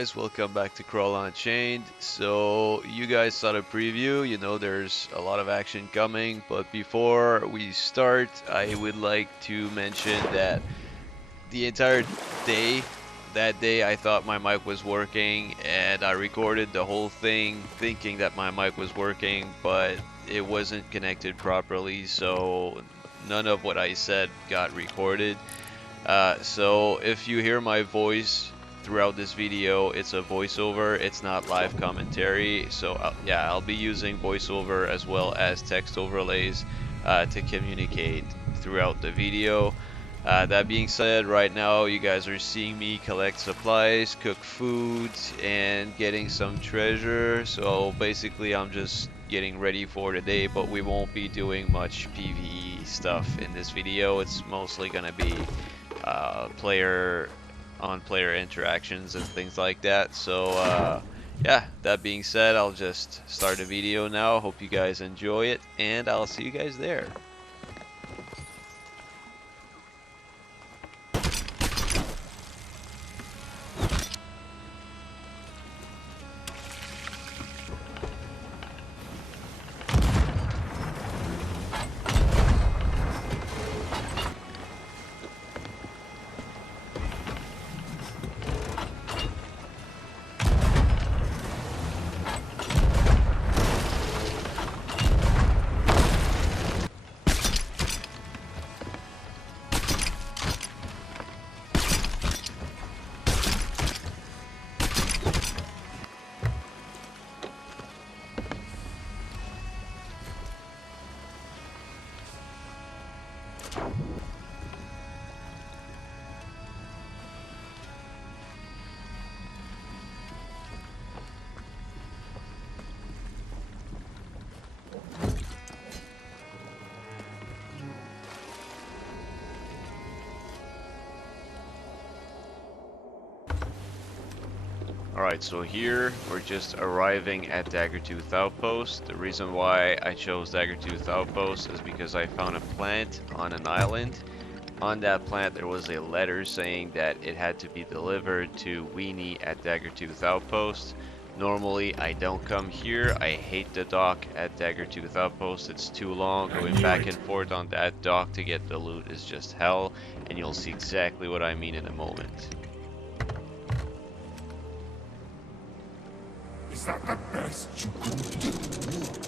guys, welcome back to Crawl Unchained. So you guys saw the preview, you know there's a lot of action coming, but before we start, I would like to mention that the entire day, that day I thought my mic was working and I recorded the whole thing thinking that my mic was working, but it wasn't connected properly, so none of what I said got recorded. So if you hear my voice throughout this video, it's a voiceover, it's not live commentary. So yeah, I'll be using voiceover as well as text overlays to communicate throughout the video. That being said, right now you guys are seeing me collect supplies, cook food, and getting some treasure. So basically I'm just getting ready for the day, but we won't be doing much PvE stuff in this video. It's mostly gonna be player on player interactions and things like that. So yeah, that being said, I'll just start the video now. Hope you guys enjoy it, and I'll see you guys there. Alright, so here we're just arriving at Daggertooth Outpost. The reason why I chose Daggertooth Outpost is because I found a plant on an island. On that plant there was a letter saying that it had to be delivered to Weenie at Daggertooth Outpost. Normally I don't come here. I hate the dock at Daggertooth Outpost. It's too long. Going back and forth on that dock to get the loot is just hell, and you'll see exactly what I mean in a moment. Is that the best you can do?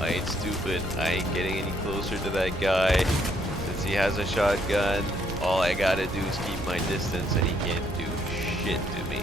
I ain't stupid. I ain't getting any closer to that guy. Since he has a shotgun, all I gotta do is keep my distance and he can't do shit to me.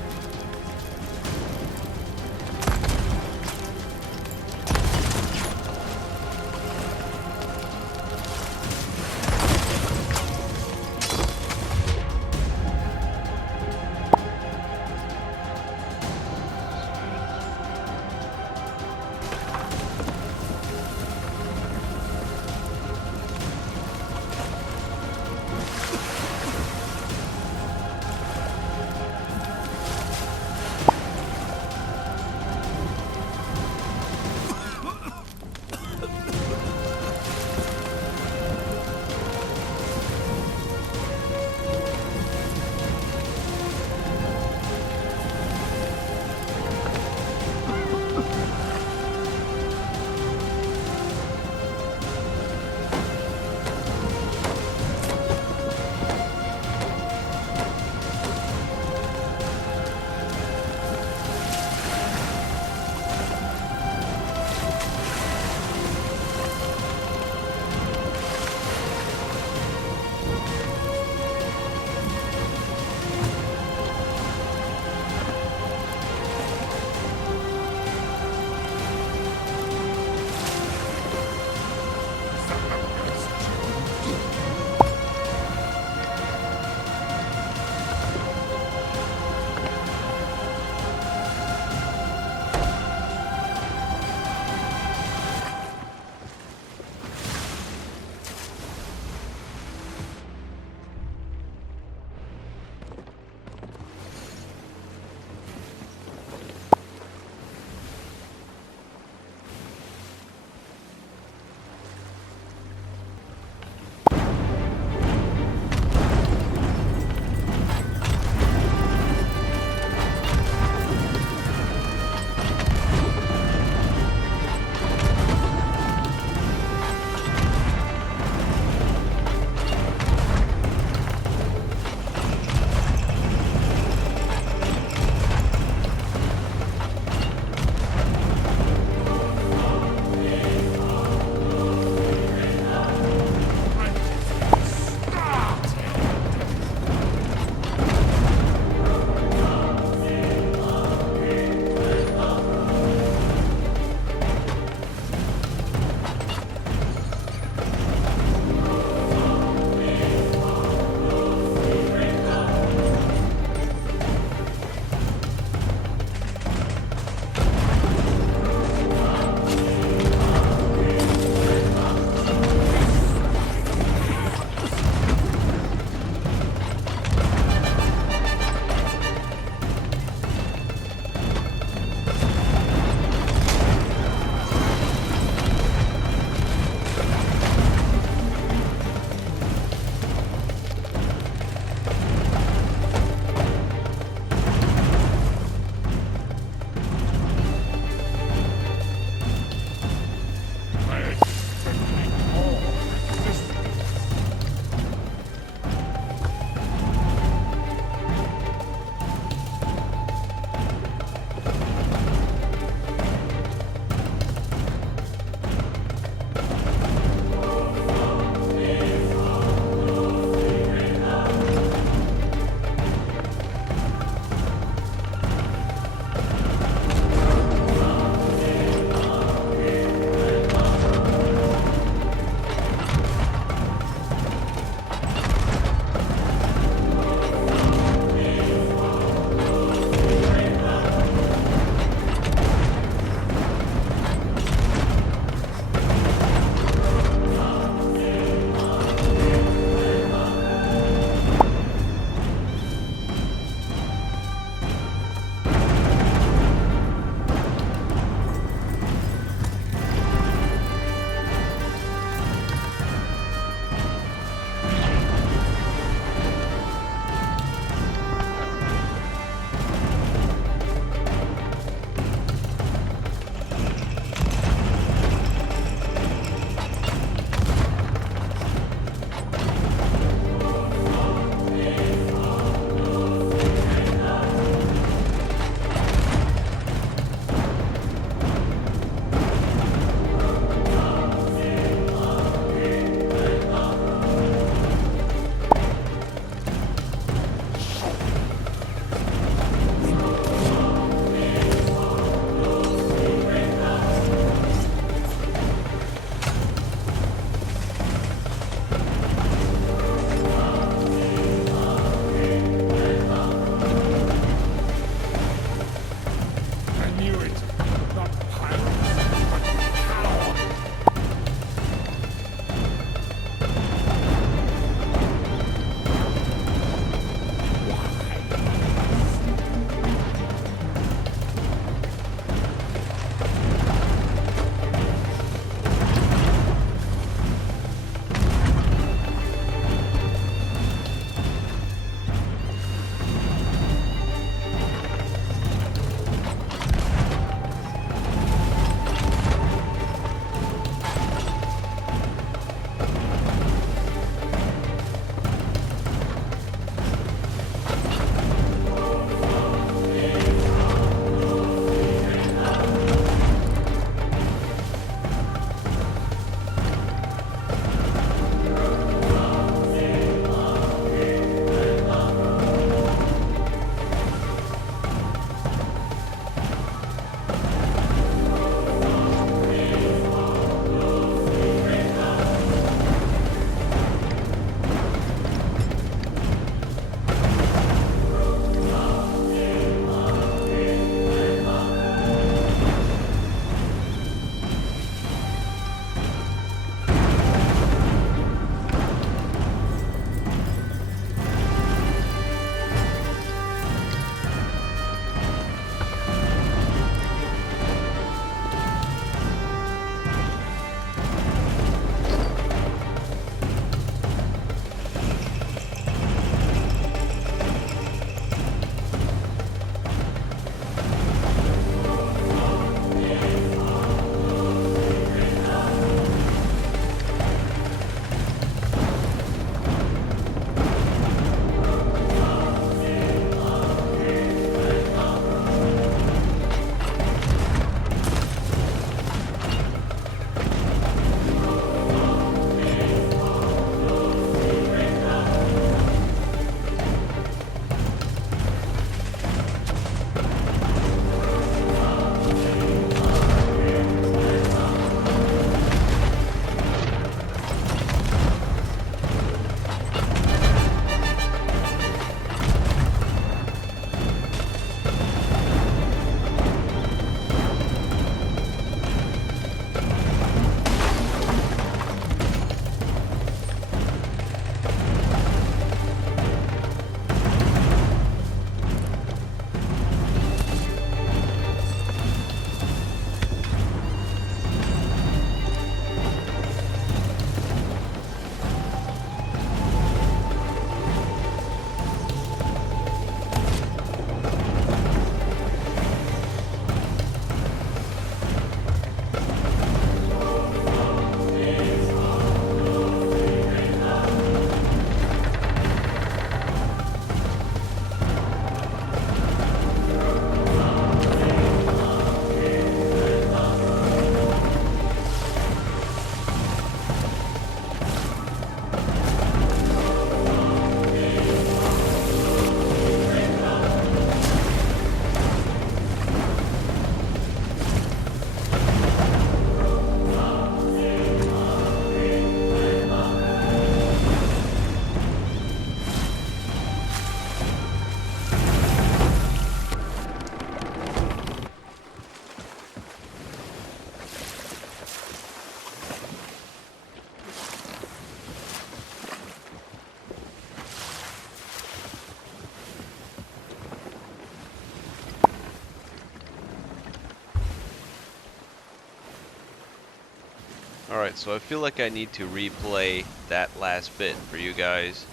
Alright, so I feel like I need to replay that last bit for you guys.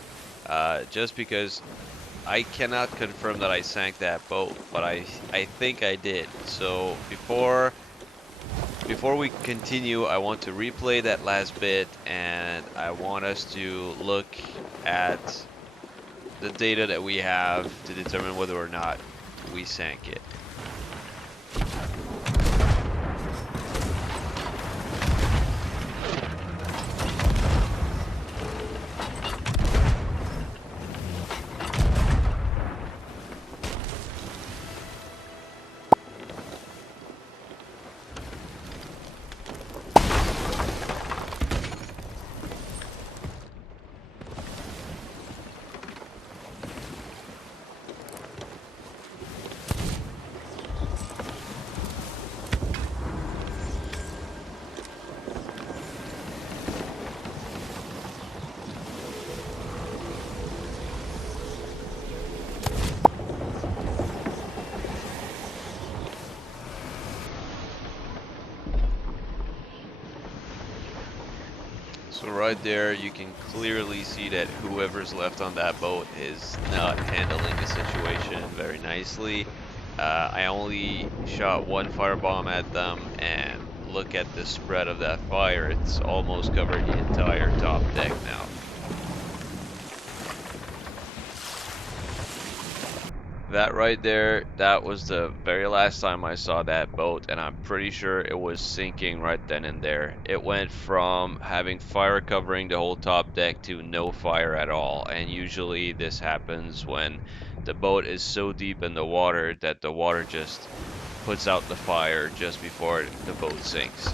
Just because I cannot confirm that I sank that boat, but I think I did. So before we continue, I want to replay that last bit, and I want us to look at the data that we have to determine whether or not we sank it. So right there, you can clearly see that whoever's left on that boat is not handling the situation very nicely. I only shot one firebomb at them, and look at the spread of that fire. It's almost covered the entire top deck now. That right there, that was the very last time I saw that boat, and I'm pretty sure it was sinking right then and there. It went from having fire covering the whole top deck to no fire at all, and usually this happens when the boat is so deep in the water that the water just puts out the fire just before the boat sinks.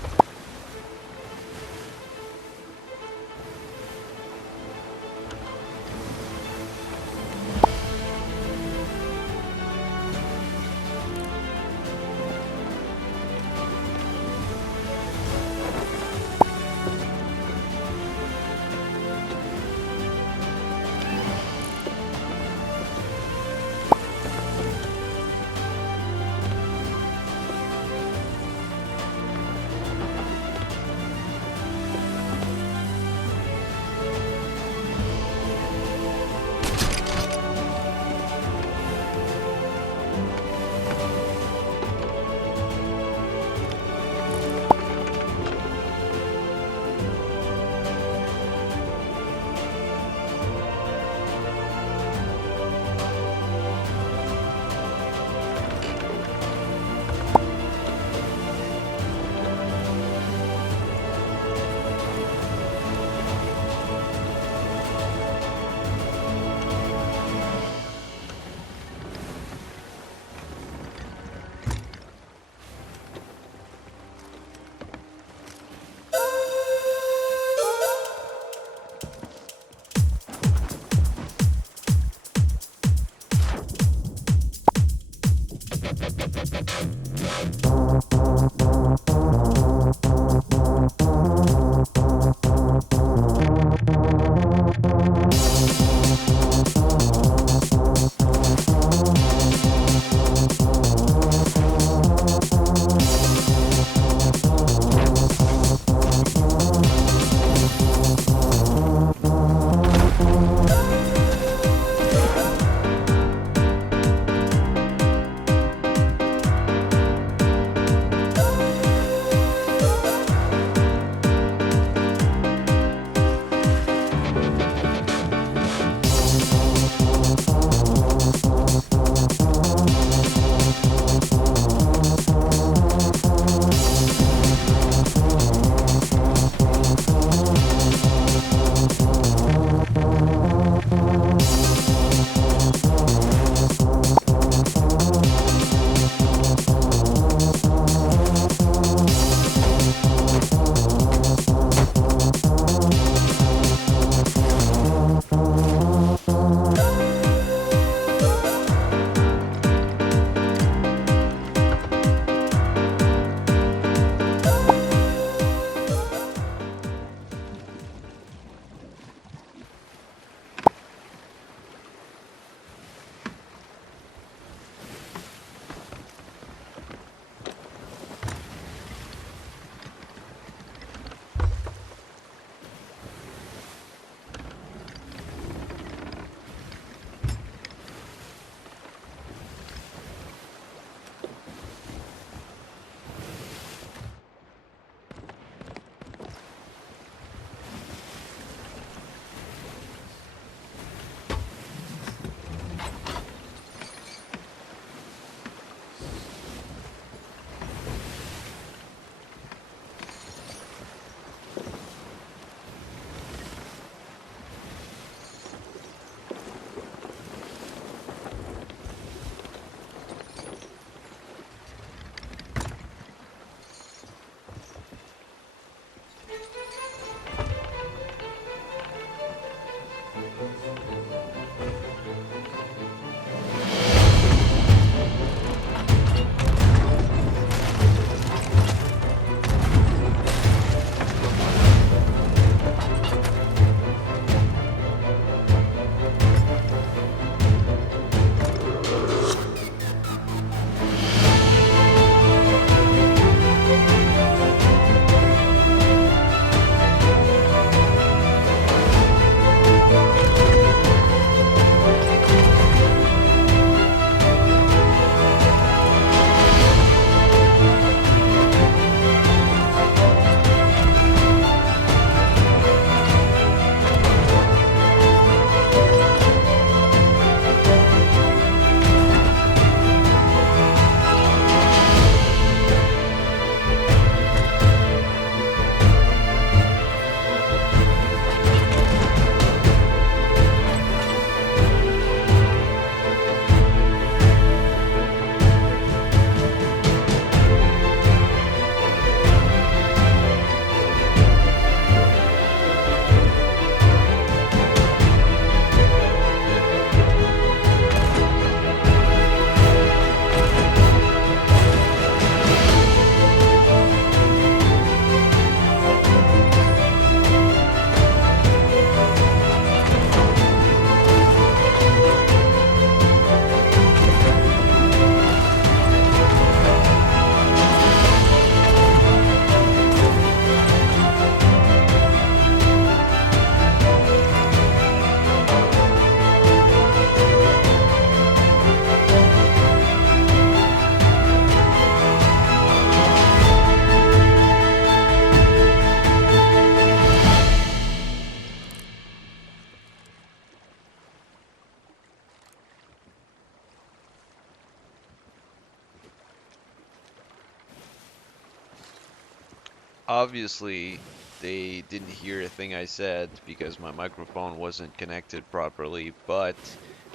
Obviously, they didn't hear a thing I said because my microphone wasn't connected properly, but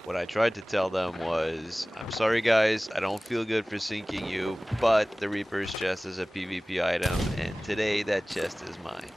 what I tried to tell them was, I'm sorry guys, I don't feel good for sinking you, but the Reaper's chest is a PvP item, and today that chest is mine.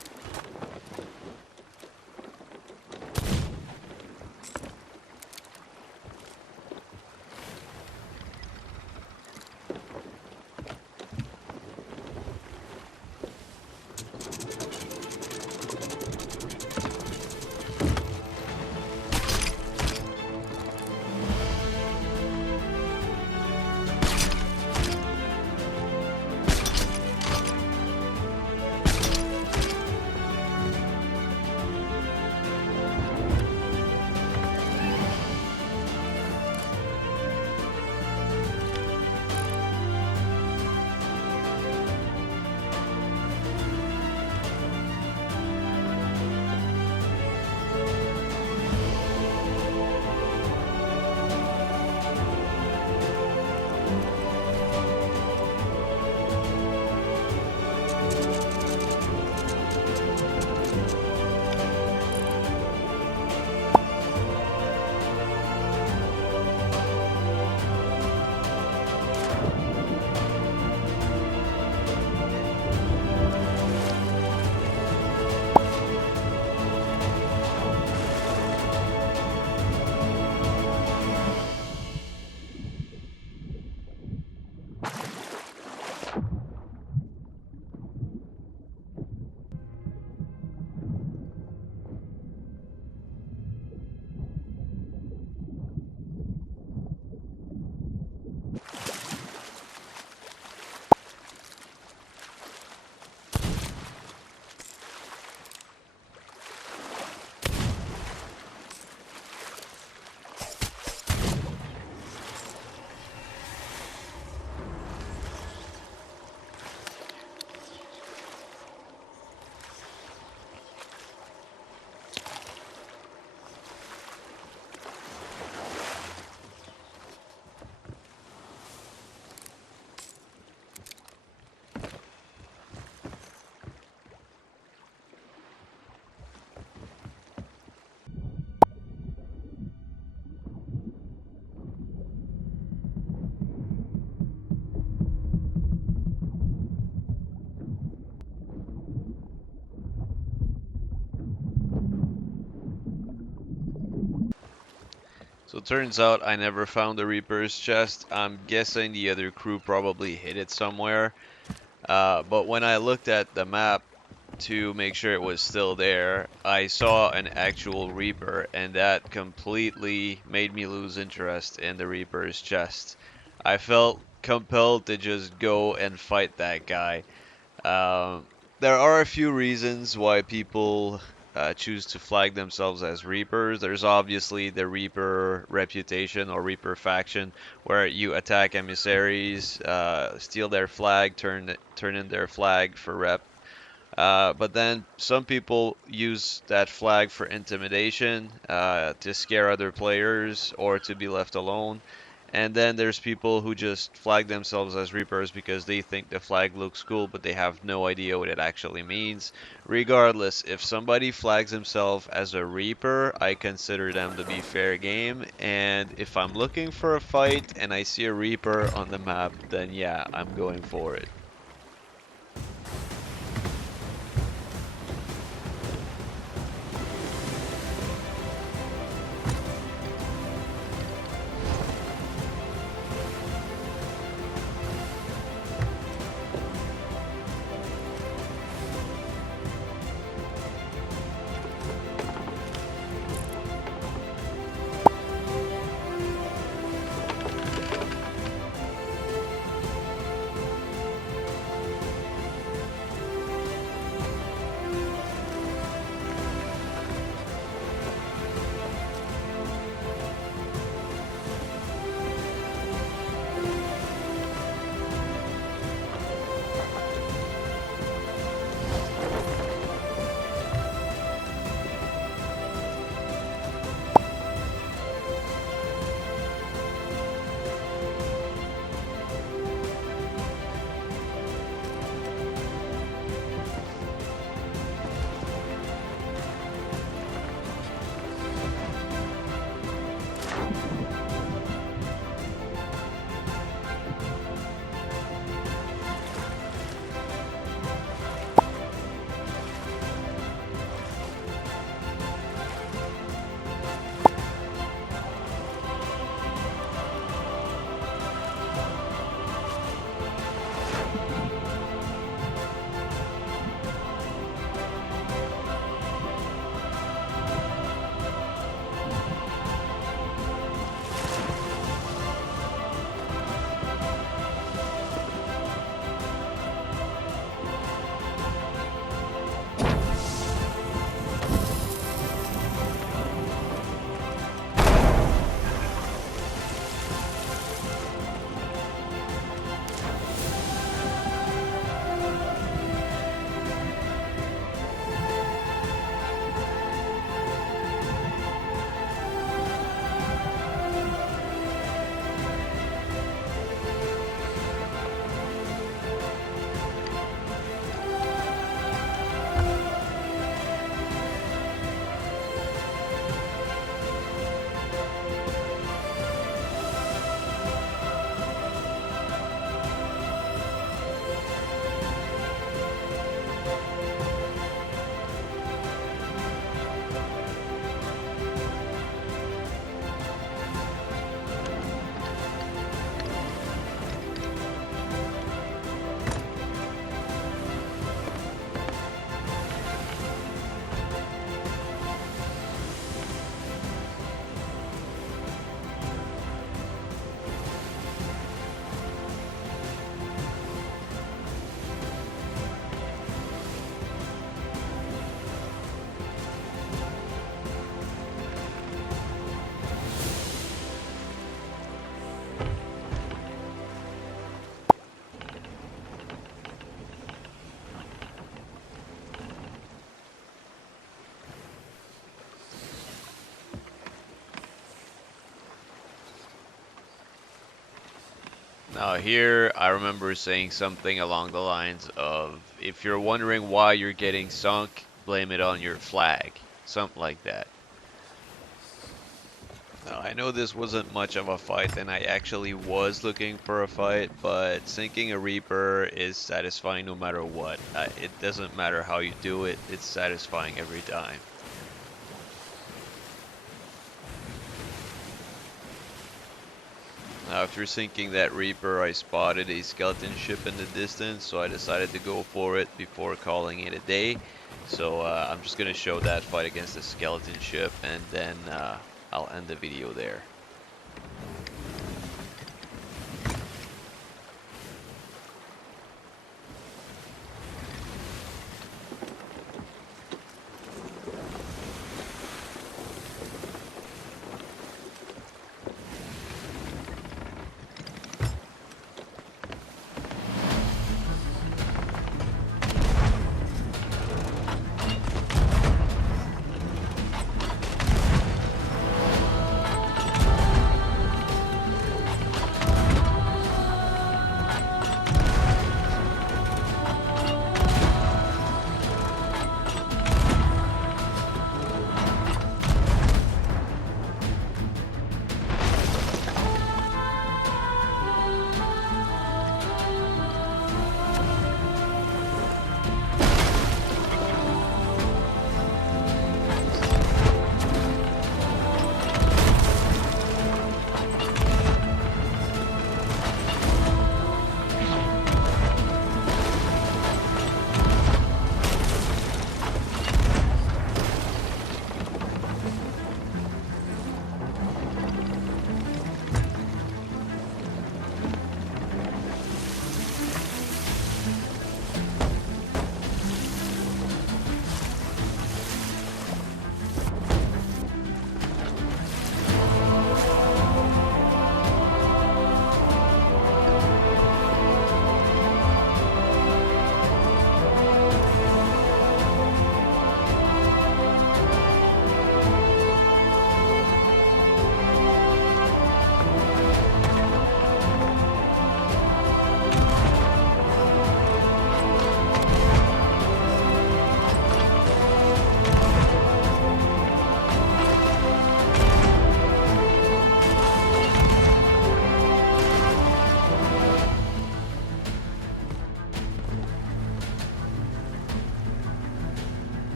So it turns out I never found the Reaper's chest. I'm guessing the other crew probably hid it somewhere. But when I looked at the map to make sure it was still there, I saw an actual Reaper, and that completely made me lose interest in the Reaper's chest. I felt compelled to just go and fight that guy. Um, there are a few reasons why people choose to flag themselves as Reapers. There's obviously the Reaper reputation or Reaper faction, where you attack emissaries, steal their flag, turn in their flag for rep. But then some people use that flag for intimidation, to scare other players or to be left alone. And then there's people who just flag themselves as Reapers because they think the flag looks cool, but they have no idea what it actually means. Regardless, if somebody flags himself as a Reaper, I consider them to be fair game. And if I'm looking for a fight and I see a Reaper on the map, then yeah, I'm going for it. Now here, I remember saying something along the lines of, if you're wondering why you're getting sunk, blame it on your flag. Something like that. Now, I know this wasn't much of a fight, and I actually was looking for a fight, but sinking a Reaper is satisfying no matter what. It doesn't matter how you do it, it's satisfying every time. Now, after sinking that Reaper, I spotted a skeleton ship in the distance, so I decided to go for it before calling it a day. So I'm just going to show that fight against the skeleton ship, and then I'll end the video there.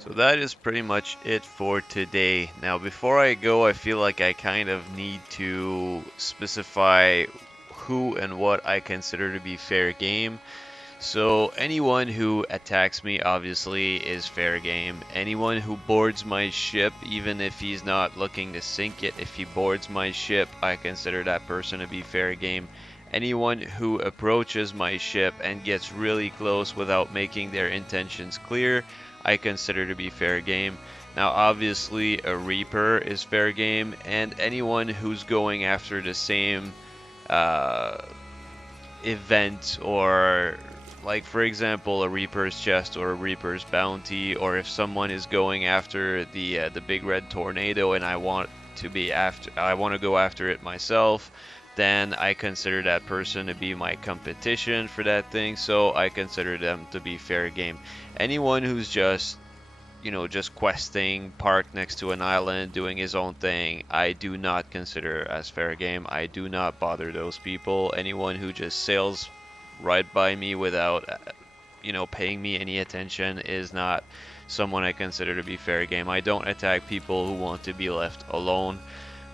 So that is pretty much it for today. Now, before I go, I feel like I kind of need to specify who and what I consider to be fair game. So anyone who attacks me obviously is fair game. Anyone who boards my ship, even if he's not looking to sink it, if he boards my ship, I consider that person to be fair game. Anyone who approaches my ship and gets really close without making their intentions clear, I consider to be fair game. Now, obviously, a Reaper is fair game, and anyone who's going after the same uh, event, or like for example a Reaper's chest or a Reaper's bounty, or if someone is going after the big red tornado and I want to go after it myself, then I consider that person to be my competition for that thing, so I consider them to be fair game. Anyone who's just questing, parked next to an island, doing his own thing, I do not consider as fair game. I do not bother those people. Anyone who just sails right by me without, paying me any attention is not someone I consider to be fair game. I don't attack people who want to be left alone,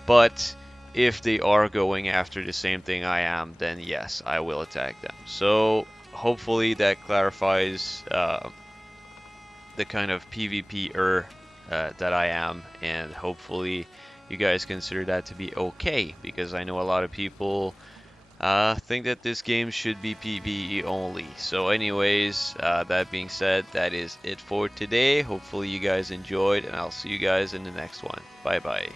but if they are going after the same thing I am, then yes, I will attack them. So hopefully that clarifies the kind of PvP-er that I am, and hopefully you guys consider that to be okay, because I know a lot of people think that this game should be PvE only. So anyways, that being said, that is it for today. Hopefully you guys enjoyed, and I'll see you guys in the next one. Bye bye.